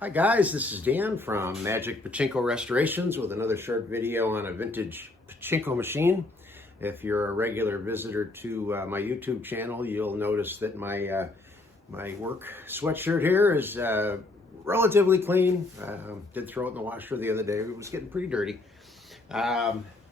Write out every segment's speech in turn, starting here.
Hi guys, this is Dan from Magic Pachinko Restorations with another short video on a vintage Pachinko machine. If you're a regular visitor to my YouTube channel, you'll notice that my work sweatshirt here is relatively clean. Did throw it in the washer the other day. It was getting pretty dirty.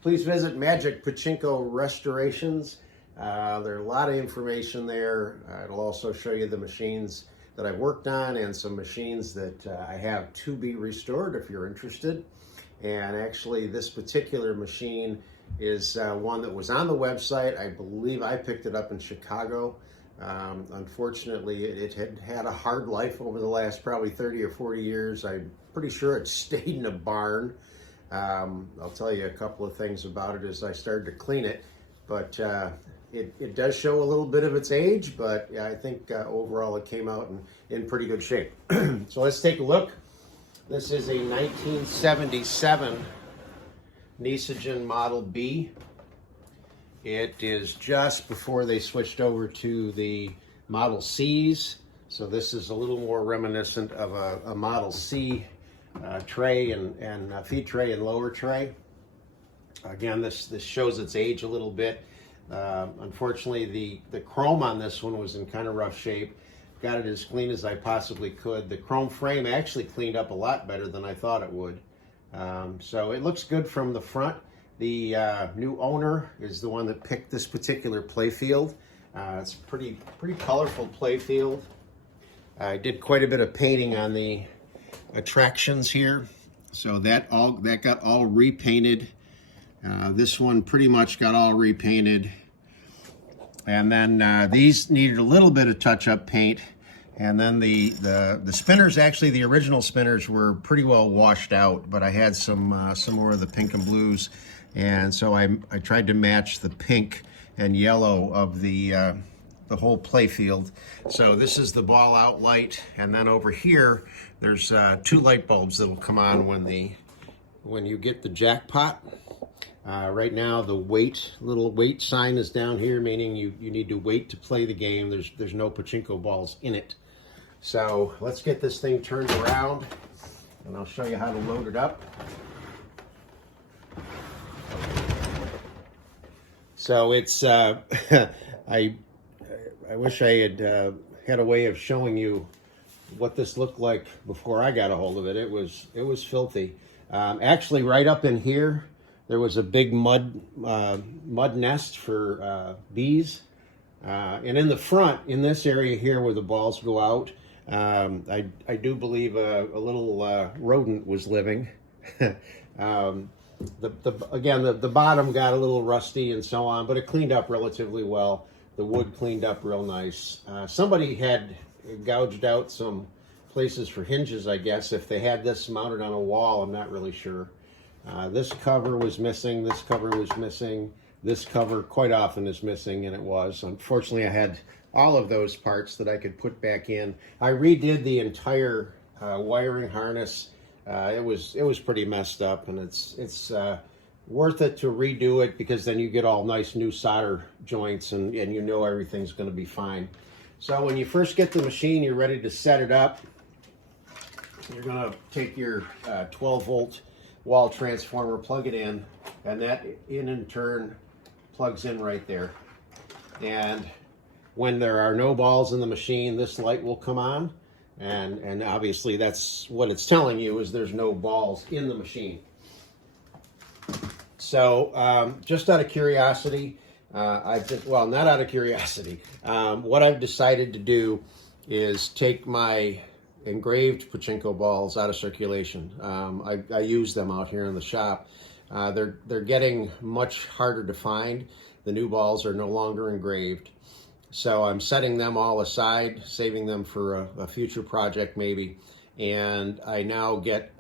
Please visit Magic Pachinko Restorations. There are a lot of information there. It'll also show you the machines that I've worked on and some machines that I have to be restored if you're interested. And actually this particular machine is one that was on the website. I believe I picked it up in Chicago. Unfortunately, it had had a hard life over the last probably 30 or 40 years. I'm pretty sure it stayed in a barn. I'll tell you a couple of things about it as I started to clean it, but it does show a little bit of its age, but I think overall it came out in pretty good shape. So let's take a look. This is a 1977 Nishijin Model B. It is just before they switched over to the Model Cs. So this is a little more reminiscent of a Model C tray and feed tray and lower tray. Again, this shows its age a little bit. Unfortunately, the chrome on this one was in kind of rough shape. Got it as clean as I possibly could. The chrome frame actually cleaned up a lot better than I thought it would. So it looks good from the front. The new owner is the one that picked this particular playfield. It's a pretty colorful playfield. I did quite a bit of painting on the attractions here. So that got all repainted. This one pretty much got all repainted, and then these needed a little bit of touch-up paint, and then the spinners, actually the original spinners were pretty well washed out, but I had some more of the pink and blues, and so I tried to match the pink and yellow of the whole playfield. So this is the ball out light, and then over here there's two light bulbs that will come on when you get the jackpot. Right now the little wait sign is down here, meaning you need to wait to play the game. There's no pachinko balls in it. So let's get this thing turned around and I'll show you how to load it up. So it's I wish I had had a way of showing you what this looked like before I got a hold of it. It was filthy. Actually, right up in here there was a big mud nest for bees. And in the front, in this area here where the balls go out, I do believe a little rodent was living. Again, the bottom got a little rusty and so on, but it cleaned up relatively well. The wood cleaned up real nice. Somebody had gouged out some places for hinges, I guess. If they had this mounted on a wall, I'm not really sure. This cover was missing, this cover was missing, this cover quite often is missing, and it was. Unfortunately, I had all of those parts that I could put back in. I redid the entire wiring harness. It was pretty messed up, and it's worth it to redo it, because then you get all nice new solder joints and you know everything's going to be fine. So when you first get the machine, you're ready to set it up. You're going to take your 12-volt wall transformer, plug it in, and that in turn plugs in right there. And when there are no balls in the machine, this light will come on, and obviously that's what it's telling you, is there's no balls in the machine. So just out of curiosity, not out of curiosity, what I've decided to do is take my engraved pachinko balls out of circulation. I use them out here in the shop. They're getting much harder to find. The new balls are no longer engraved. So I'm setting them all aside, saving them for a future project maybe. And I now get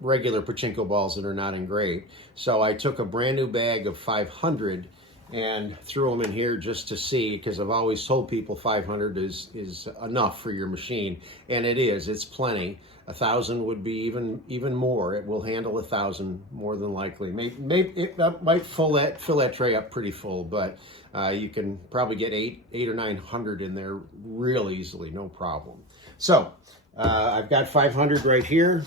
regular pachinko balls that are not engraved. So I took a brand new bag of 500 and threw them in here just to see, because I've always told people 500 is enough for your machine, and it is. It's plenty. 1,000 would be even more. It will handle 1,000 more than likely. Maybe it might fill that tray up pretty full, but you can probably get 800 or 900 in there real easily, no problem. So I've got 500 right here.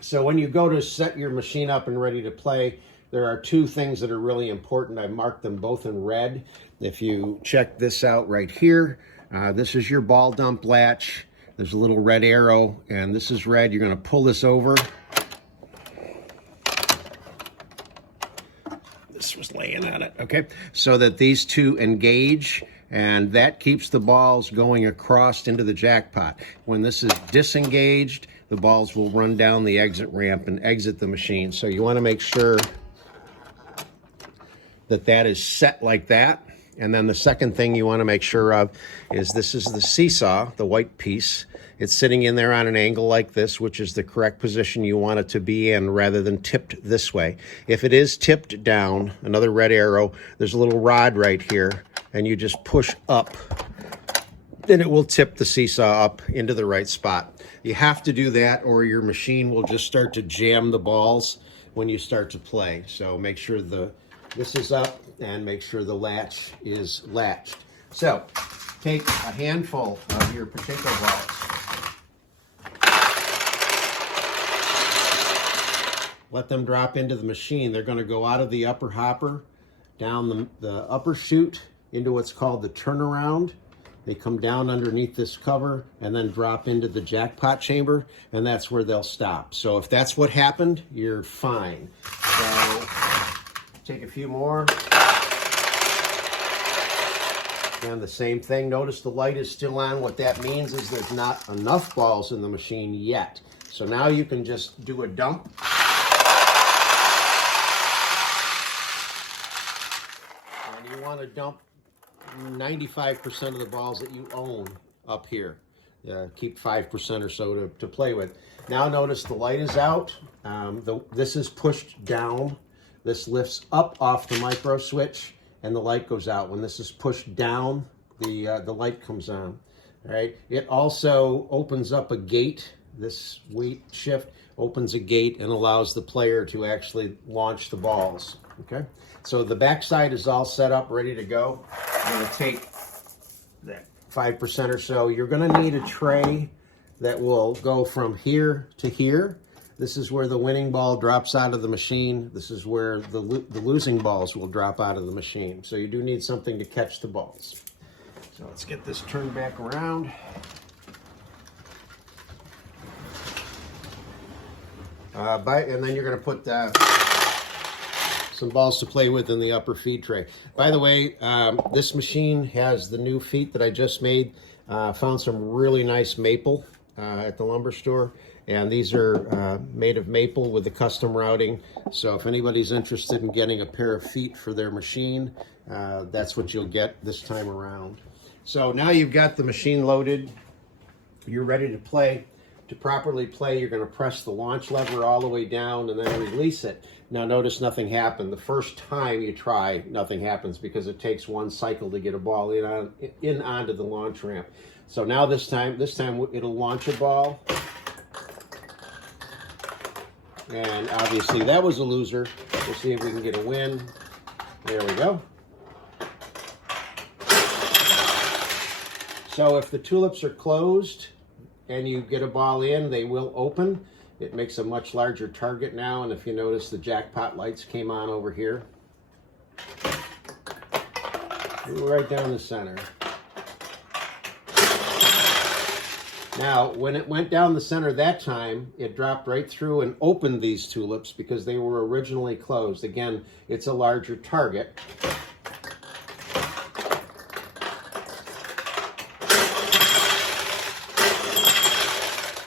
So when you go to set your machine up and ready to play, there are two things that are really important. I marked them both in red. If you check this out right here, this is your ball dump latch. There's a little red arrow, and this is red. You're going to pull this over. This was laying on it, okay? So that these two engage, and that keeps the balls going across into the jackpot. When this is disengaged, the balls will run down the exit ramp and exit the machine. So you want to make sure that that is set like that. And then the second thing you want to make sure of is this is the seesaw, the white piece. It's sitting in there on an angle like this, which is the correct position you want it to be in, rather than tipped this way. If it is tipped down, another red arrow, there's a little rod right here, and you just push up, then it will tip the seesaw up into the right spot. You have to do that, or your machine will just start to jam the balls when you start to play. So make sure this is up, and make sure the latch is latched. So take a handful of your Pachinko balls. Let them drop into the machine. They're going to go out of the upper hopper, down the upper chute, into what's called the turnaround. They come down underneath this cover and then drop into the jackpot chamber, and that's where they'll stop. So if that's what happened, you're fine. So take a few more. And the same thing. Notice the light is still on. What that means is there's not enough balls in the machine yet. So now you can just do a dump. And you want to dump 95% of the balls that you own up here. Keep 5% or so to play with. Now notice the light is out. This is pushed down. This lifts up off the micro switch, and the light goes out. When this is pushed down, the light comes on. All right. It also opens up a gate. This weight shift opens a gate and allows the player to actually launch the balls. Okay. So the backside is all set up, ready to go. I'm going to take that 5% or so. You're going to need a tray that will go from here to here. This is where the winning ball drops out of the machine. This is where the losing balls will drop out of the machine. So you do need something to catch the balls. So let's get this turned back around. And then you're going to put some balls to play with in the upper feed tray. By the way, this machine has the new feet that I just made. Found some really nice maple at the lumber store. And these are made of maple with the custom routing. So if anybody's interested in getting a pair of feet for their machine, that's what you'll get this time around. So now you've got the machine loaded. You're ready to play. To properly play, you're going to press the launch lever all the way down and then release it. Now notice nothing happened. The first time you try, nothing happens because it takes one cycle to get a ball in onto the launch ramp. So now this time it'll launch a ball. And obviously that was a loser. We'll see if we can get a win. There we go. So if the tulips are closed and you get a ball in, they will open. It makes a much larger target now. And if you notice, the jackpot lights came on over here. Right down the center. Now, when it went down the center that time, it dropped right through and opened these tulips because they were originally closed. Again, it's a larger target.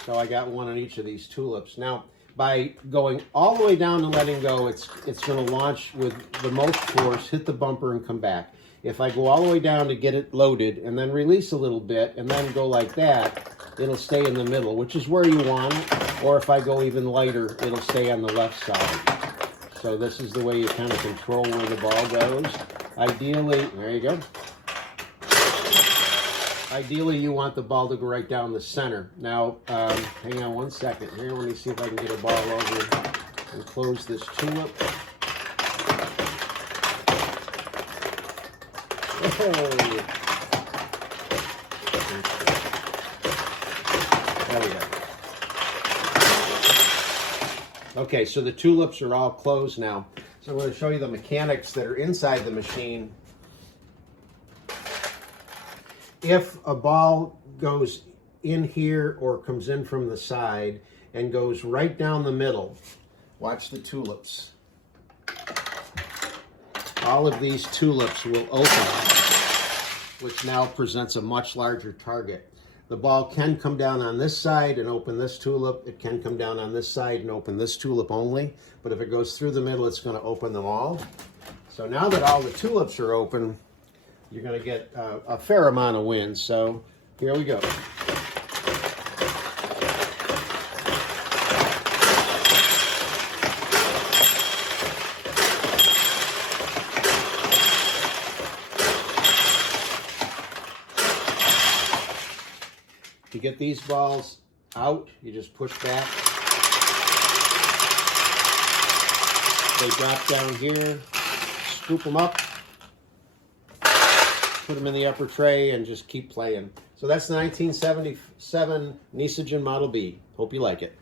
So I got one on each of these tulips. Now, by going all the way down and letting go, it's going to launch with the most force, hit the bumper, and come back. If I go all the way down to get it loaded and then release a little bit and then go like that, it'll stay in the middle, which is where you want it. Or if I go even lighter, it'll stay on the left side. So this is the way you kind of control where the ball goes. Ideally, there you go. Ideally, you want the ball to go right down the center. Now, hang on one second here. Let me see if I can get a ball over and close this tulip. Oh. There we go. Okay, so the tulips are all closed now. So I'm going to show you the mechanics that are inside the machine. If a ball goes in here or comes in from the side and goes right down the middle, watch the tulips. All of these tulips will open, which now presents a much larger target. The ball can come down on this side and open this tulip. It can come down on this side and open this tulip only. But if it goes through the middle, it's going to open them all. So now that all the tulips are open, you're going to get a fair amount of wind. So here we go. To get these balls out, you just push back. They drop down here, scoop them up, put them in the upper tray, and just keep playing. So that's the 1977 Nishijin Model B. Hope you like it.